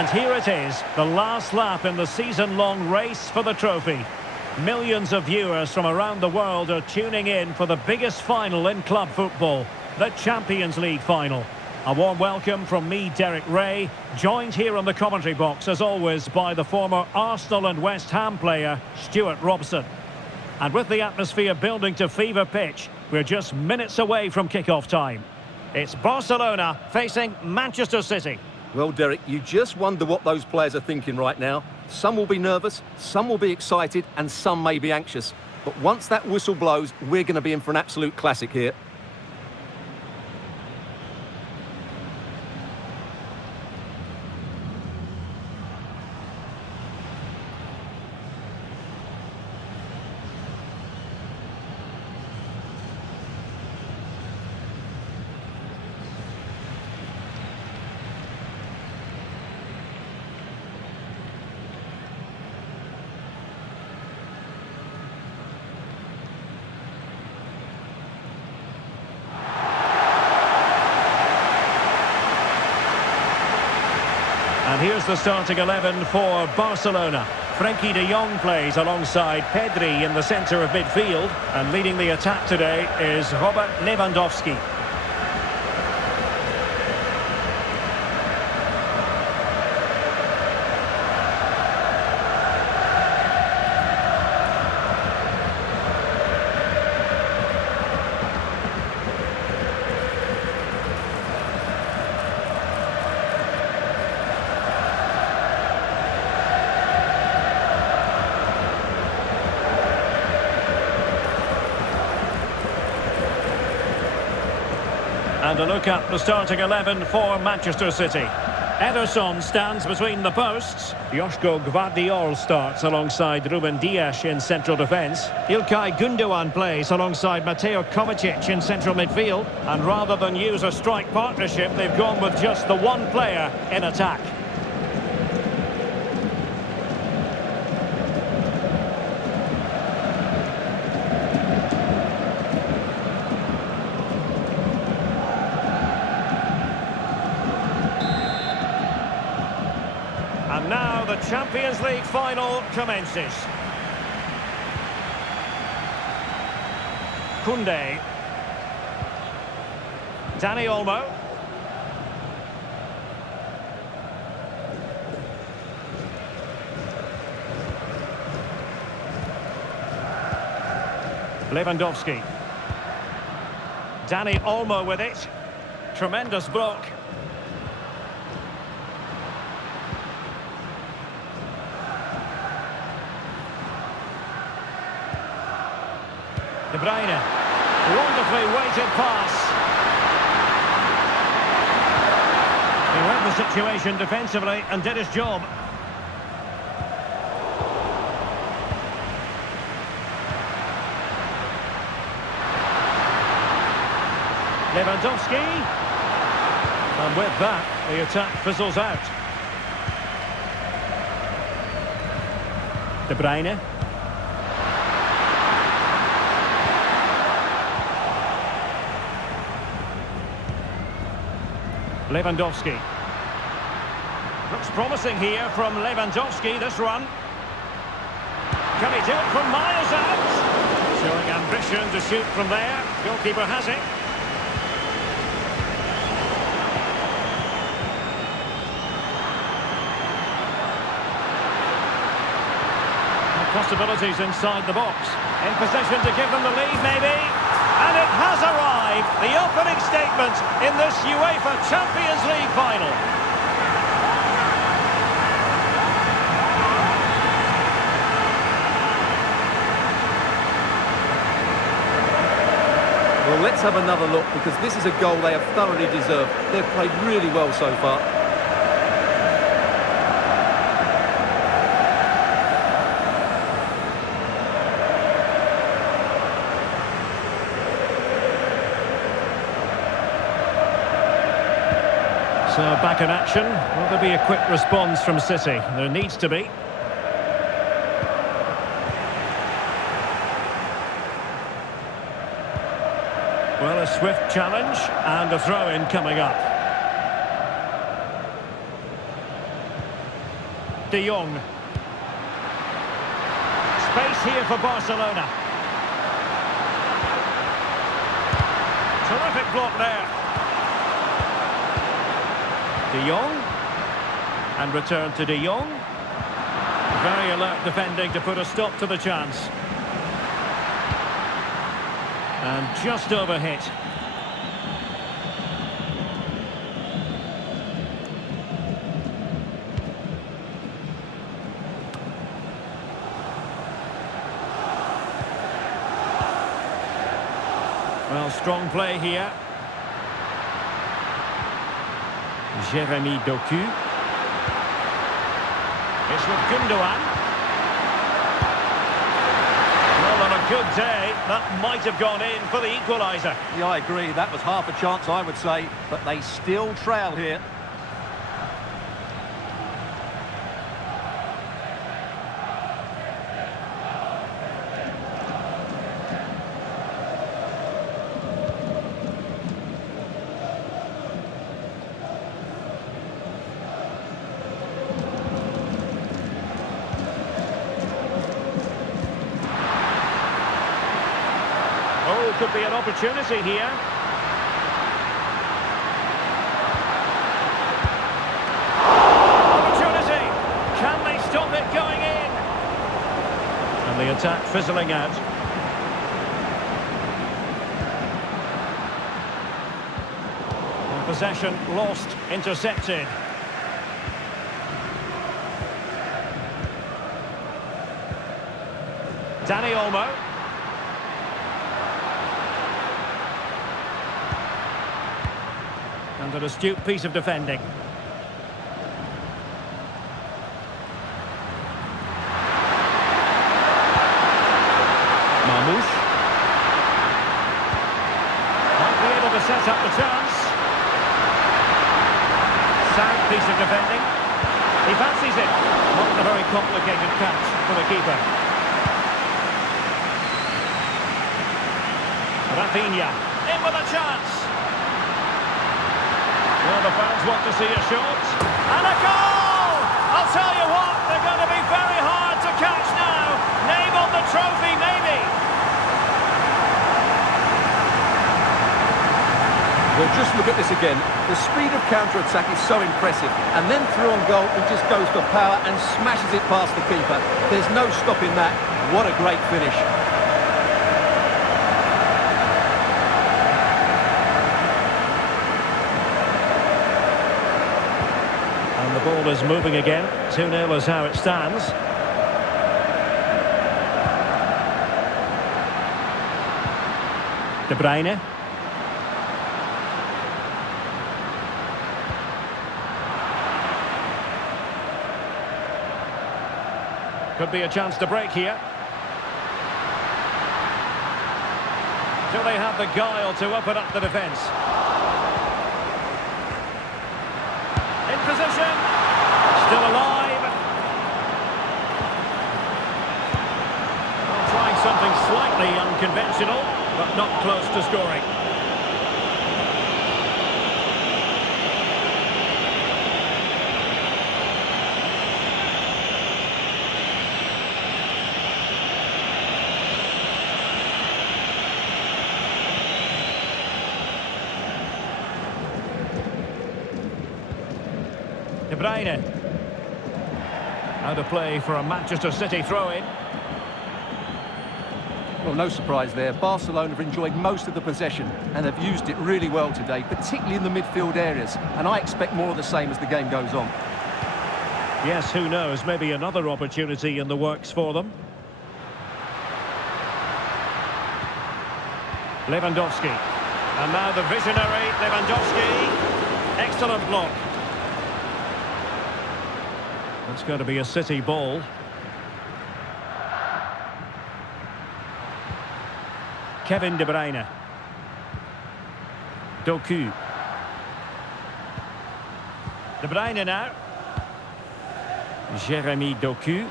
And here it is, the last lap in the season-long race for the trophy. Millions of viewers from around the world are tuning in for the biggest final in club football, the Champions League final. A warm welcome from me, Derek Ray, joined here on the commentary box, as always, by the former Arsenal and West Ham player, Stuart Robson. And with the atmosphere building to fever pitch, we're just minutes away from kick-off time. It's Barcelona facing Manchester City. Well, Derek, you just wonder what those players are thinking right now. Some will be nervous, some will be excited, and some may be anxious. But once that whistle blows, we're going to be in for an absolute classic here. And here's the starting 11 for Barcelona. Frenkie de Jong plays alongside Pedri in the centre of midfield. And leading the attack today is Robert Lewandowski. And a look at the starting 11 for Manchester City. Ederson stands between the posts. Joško Gvardiol starts alongside Ruben Dias in central defence. Ilkay Gundogan plays alongside Mateo Kovacic in central midfield. And rather than use a strike partnership, they've gone with just the one player in attack. And now the Champions League final commences. Koundé. Dani Olmo. Lewandowski. Dani Olmo with it. Tremendous block. De Bruyne, wonderfully weighted pass. He read the situation defensively and did his job. Lewandowski. And with that, the attack fizzles out. De Bruyne. Lewandowski. Looks promising here from Lewandowski, this run. Can he do it from miles out? Showing ambition to shoot from there. Goalkeeper has it. Possibilities inside the box. In position to give them the lead, maybe. And it has arrived, the opening statement in this UEFA Champions League final. Well, let's have another look, because this is a goal they have thoroughly deserved. They've played really well so far. So back in action. Will there be a quick response from City? There needs to be. Well, a swift challenge and a throw-in coming up. De Jong. Space here for Barcelona. Terrific block there. De Jong. And return to De Jong. Very alert defending to put a stop to the chance. And just overhit. Well, strong play here. Jeremy Doku. It's with Gundogan. Well, on a good day, that might have gone in for the equaliser. Yeah, I agree. That was half a chance, I would say. But they still trail here. Oh, could be an opportunity here. Opportunity! Can they stop it going in? And the attack fizzling out. And possession lost, intercepted. Dani Olmo. And an astute piece of defending. Marmoush. Might be able to set up the chance. Sound piece of defending. He fancies it. Not a very complicated catch for the keeper. Rafinha. In with a chance. Well, the fans want to see a shot. And a goal! I'll tell you what, they're going to be very hard to catch now. Name on the trophy, maybe. Well, just look at this again. The speed of counter-attack is so impressive. And then through on goal, he just goes for power and smashes it past the keeper. There's no stopping that. What a great finish. And the ball is moving again. 2-0 is how it stands. De Bruyne. Could be a chance to break here. Do they have the guile to open up the defence? In position. Still alive. Well, trying something slightly unconventional, but not close to scoring. De Bruyne. Out of play for a Manchester City throw-in. Well, no surprise there. Barcelona have enjoyed most of the possession and have used it really well today, particularly in the midfield areas. And I expect more of the same as the game goes on. Yes, who knows? Maybe another opportunity in the works for them. Lewandowski. And now the visionary Lewandowski. Excellent block. It's going to be a City ball. Kevin De Bruyne. Doku. De Bruyne now. Jeremy Doku.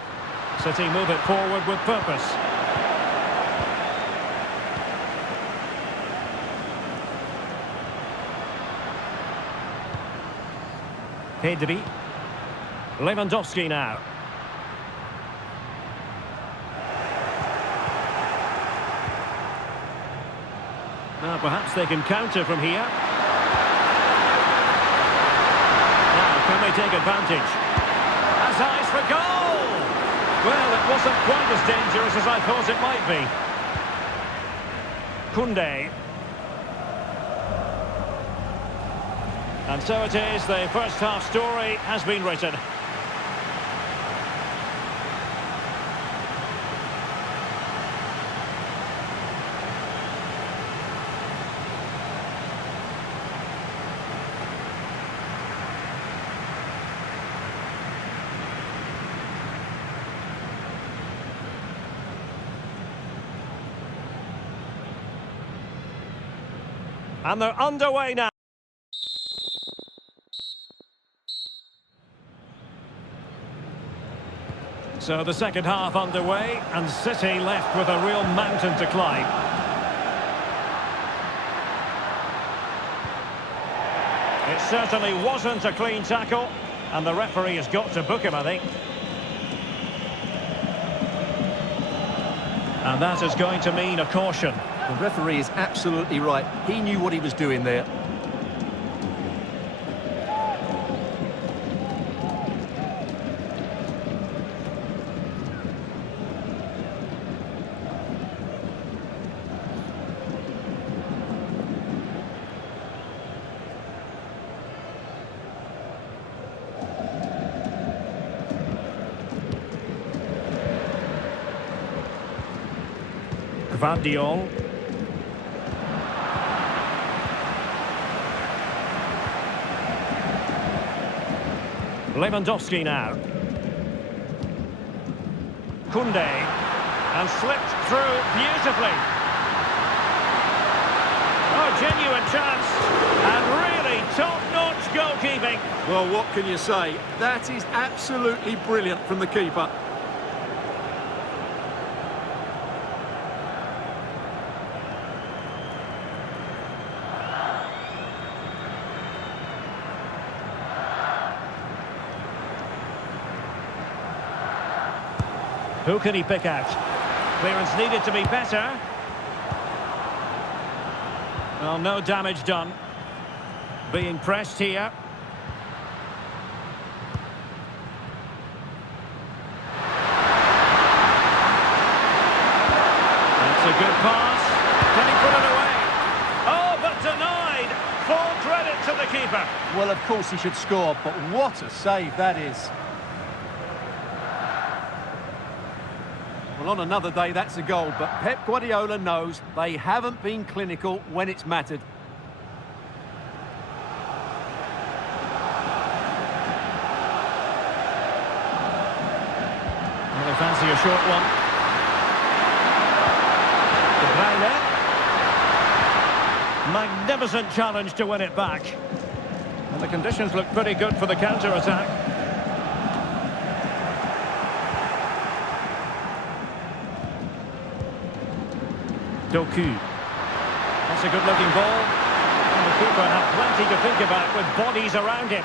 City move it forward with purpose. Pedri. Lewandowski now. Now perhaps they can counter from here. Now, can they take advantage? Has eyes for goal! Well, it wasn't quite as dangerous as I thought it might be. Koundé. And so it is, the first half story has been written. And they're underway now. So the second half underway, and City left with a real mountain to climb. It certainly wasn't a clean tackle, and the referee has got to book him, I think. And that is going to mean a caution. The referee is absolutely right. He knew what he was doing there. Gvardiol. Lewandowski now. Koundé. And slipped through beautifully. Oh, genuine chance. And really top-notch goalkeeping. Well, what can you say? That is absolutely brilliant from the keeper. Who can he pick out? Clearance needed to be better. Well, no damage done. Being pressed here. That's a good pass. Can he put it away? Oh, but denied. Full credit to the keeper. Well, of course he should score, but what a save that is. Well, on another day, that's a goal, but Pep Guardiola knows they haven't been clinical when it's mattered. Well, they fancy a short one. De Bruyne. Magnificent challenge to win it back. And the conditions look pretty good for the counter-attack. Doku. That's a good-looking ball. And the keeper had plenty to think about with bodies around him.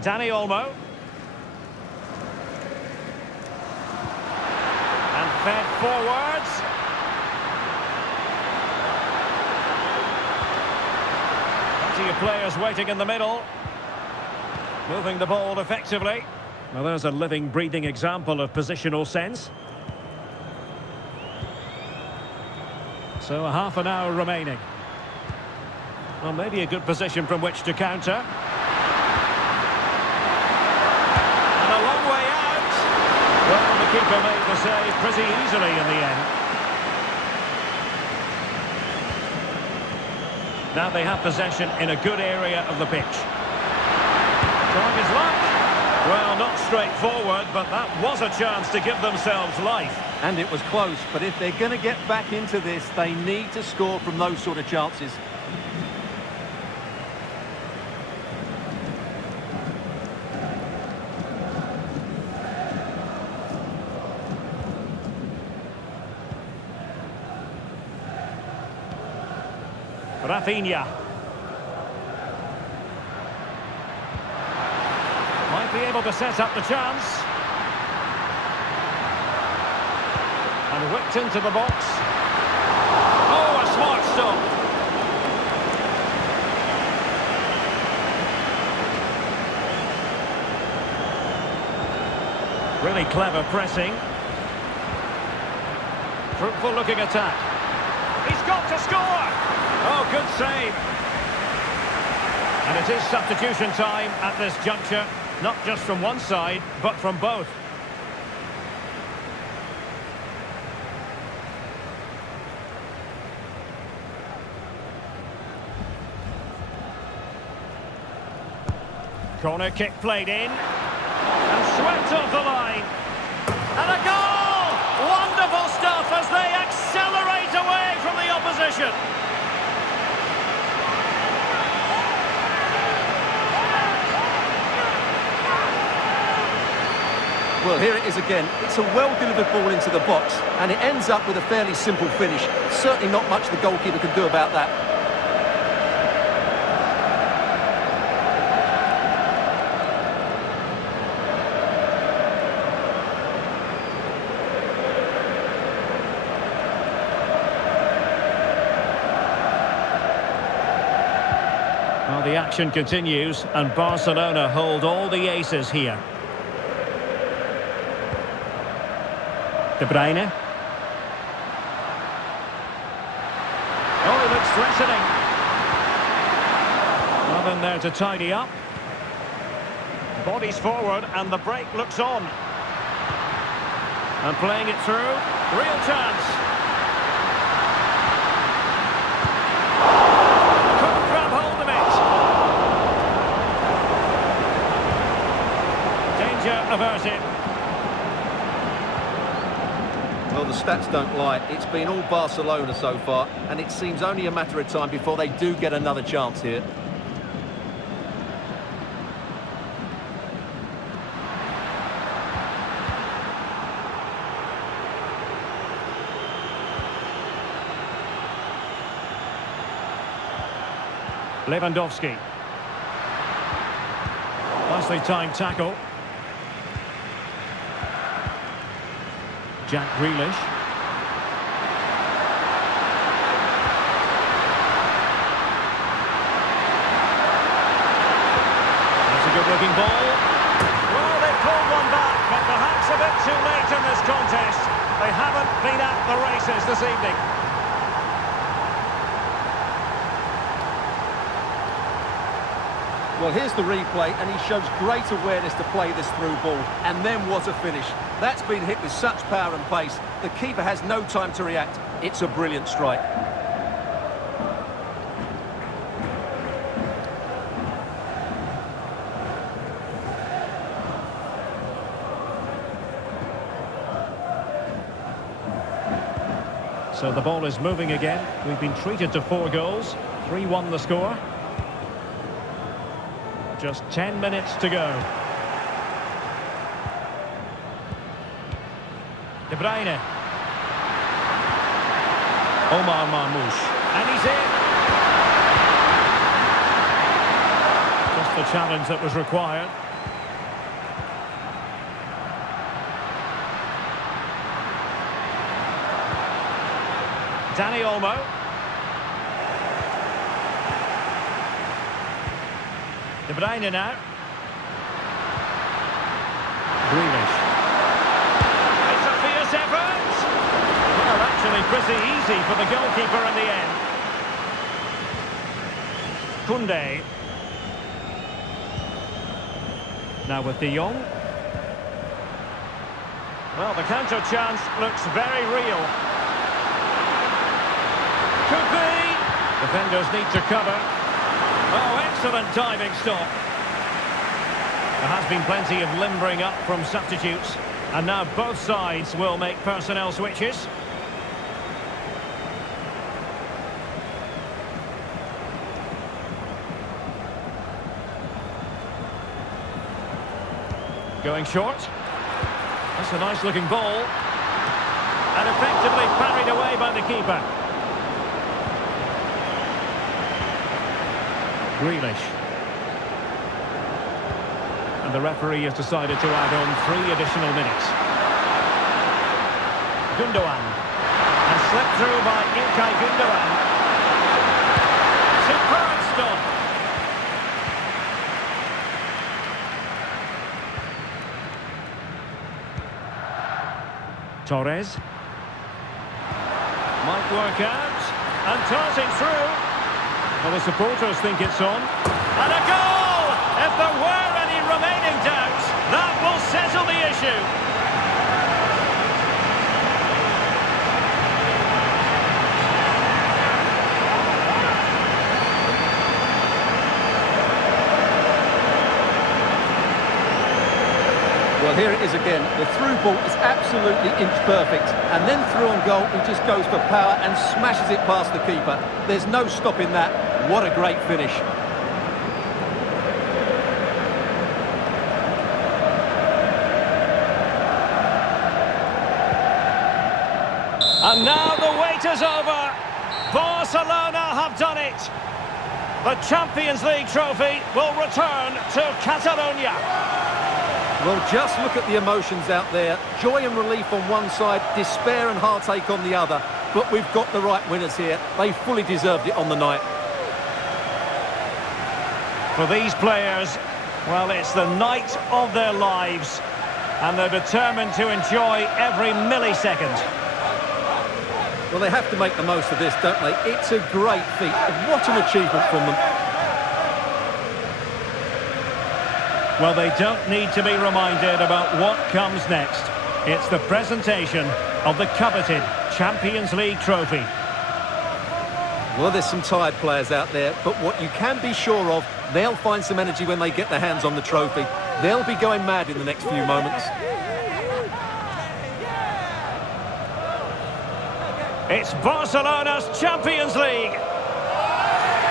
Dani Olmo. And fed forwards. Plenty of players waiting in the middle. Moving the ball effectively. Well, there's a living, breathing example of positional sense. So a half an hour remaining. Well, maybe a good position from which to counter. And a long way out. Well, the keeper made the save pretty easily in the end. Now they have possession in a good area of the pitch. Trying his luck. Well, not straightforward, but that was a chance to give themselves life. And it was close, but if they're going to get back into this, they need to score from those sort of chances. Rafinha. Might be able to set up the chance. And whipped into the box. Oh, a smart stop. Really clever pressing. Fruitful looking attack. He's got to score! Oh, good save. And it is substitution time at this juncture. Not just from one side, but from both. Corner kick played in. And swept off the line. And a goal! Wonderful stuff as they accelerate away from the opposition. Well, here it is again. It's a well-delivered ball into the box, and it ends up with a fairly simple finish. Certainly not much the goalkeeper can do about that. Well, the action continues, and Barcelona hold all the aces here. De Bruyne. Oh, it looks threatening. Nothing there to tidy up. Bodies forward, and the break looks on. And playing it through. Real chance. Couldn't grab hold of it. Danger averted. Well, the stats don't lie. It's been all Barcelona so far, and it seems only a matter of time before they do get another chance here. Lewandowski. Nicely timed tackle. Jack Grealish. That's a good-looking ball. Well, they pulled one back, but perhaps a bit too late in this contest. They haven't been at the races this evening. Well, here's the replay, and he shows great awareness to play this through ball. And then what a finish. That's been hit with such power and pace. The keeper has no time to react. It's a brilliant strike. So the ball is moving again. We've been treated to 4 goals. 3-1 the score. Just 10 minutes to go. De Bruyne. Omar Marmoush. And he's in. Just the challenge that was required. Dani Olmo. De Bruyne now. Grealish. It's a fierce effort. Well, actually pretty easy for the goalkeeper in the end. Koundé. Now with De Jong. Well, the counter chance looks very real. Could be. Defenders need to cover. Oh, excellent diving stop. There has been plenty of limbering up from substitutes. And now both sides will make personnel switches. Going short. That's a nice looking ball. And effectively parried away by the keeper. Grealish. And the referee has decided to add on 3 additional minutes. Gundogan. And slipped through by Ilkay Gundogan. Superb stop. Torres. Might work out. And tossing through. Well, the supporters think it's on. And a goal! If there were any remaining doubts, that will settle the issue. Well, here it is again. The through ball is absolutely inch perfect. And then through on goal, he just goes for power and smashes it past the keeper. There's no stopping that. What a great finish. And now the wait is over. Barcelona have done it. The Champions League trophy will return to Catalonia. Well, just look at the emotions out there. Joy and relief on one side, despair and heartache on the other. But we've got the right winners here. They fully deserved it on the night. For these players, well, it's the night of their lives. And they're determined to enjoy every millisecond. Well, they have to make the most of this, don't they? It's a great feat. What an achievement from them. Well, they don't need to be reminded about what comes next. It's the presentation of the coveted Champions League trophy. Well, there's some tired players out there, but what you can be sure of, they'll find some energy when they get their hands on the trophy. They'll be going mad in the next few moments. It's Barcelona's Champions League.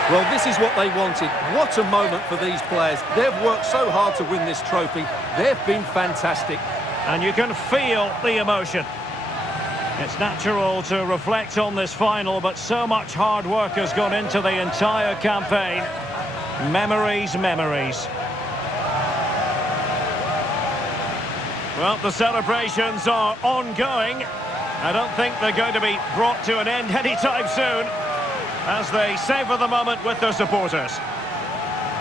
Well, this is what they wanted. What a moment for these players. They've worked so hard to win this trophy. They've been fantastic. And you can feel the emotion. It's natural to reflect on this final, but so much hard work has gone into the entire campaign. Memories, memories. Well, the celebrations are ongoing. I don't think they're going to be brought to an end anytime soon, as they savour the moment with their supporters.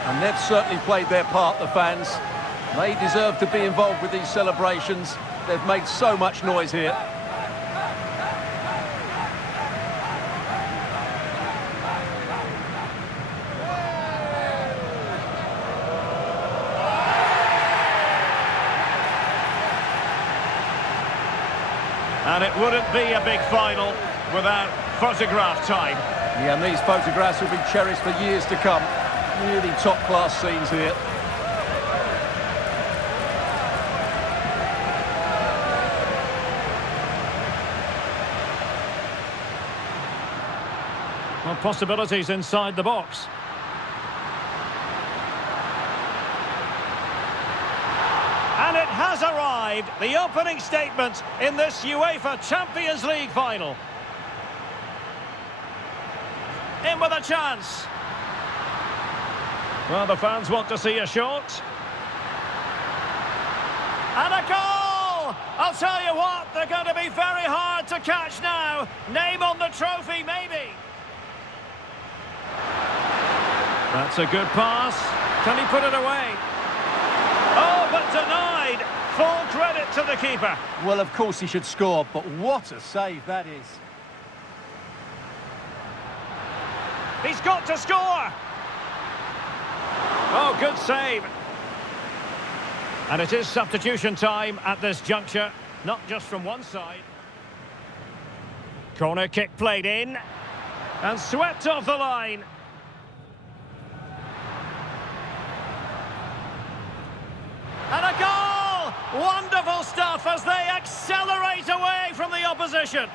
And they've certainly played their part, the fans. They deserve to be involved with these celebrations. They've made so much noise here. And it wouldn't be a big final without photograph time. Yeah, and these photographs will be cherished for years to come. Really top-class scenes here. Well, possibilities inside the box. And it has arrived, the opening statement in this UEFA Champions League final. In with a chance. Well, the fans want to see a shot. And a goal! I'll tell you what, they're going to be very hard to catch now. Name on the trophy, maybe. That's a good pass. Can he put it away? Oh, but denied. Full credit to the keeper. Well, of course he should score, but what a save that is. He's got to score! Oh, good save. And it is substitution time at this juncture, not just from one side. Corner kick played in, and swept off the line. And a goal! Wonderful stuff as they accelerate away from the opposition.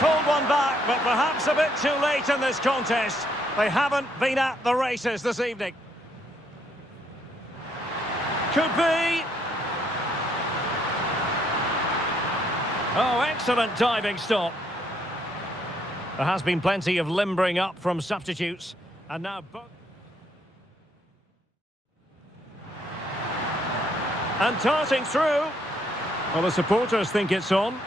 Pulled one back, but perhaps a bit too late in this contest. They haven't been at the races this evening. Could be. Oh, excellent diving stop. There has been plenty of limbering up from substitutes. And now both. And darting through. Well, the supporters think it's on.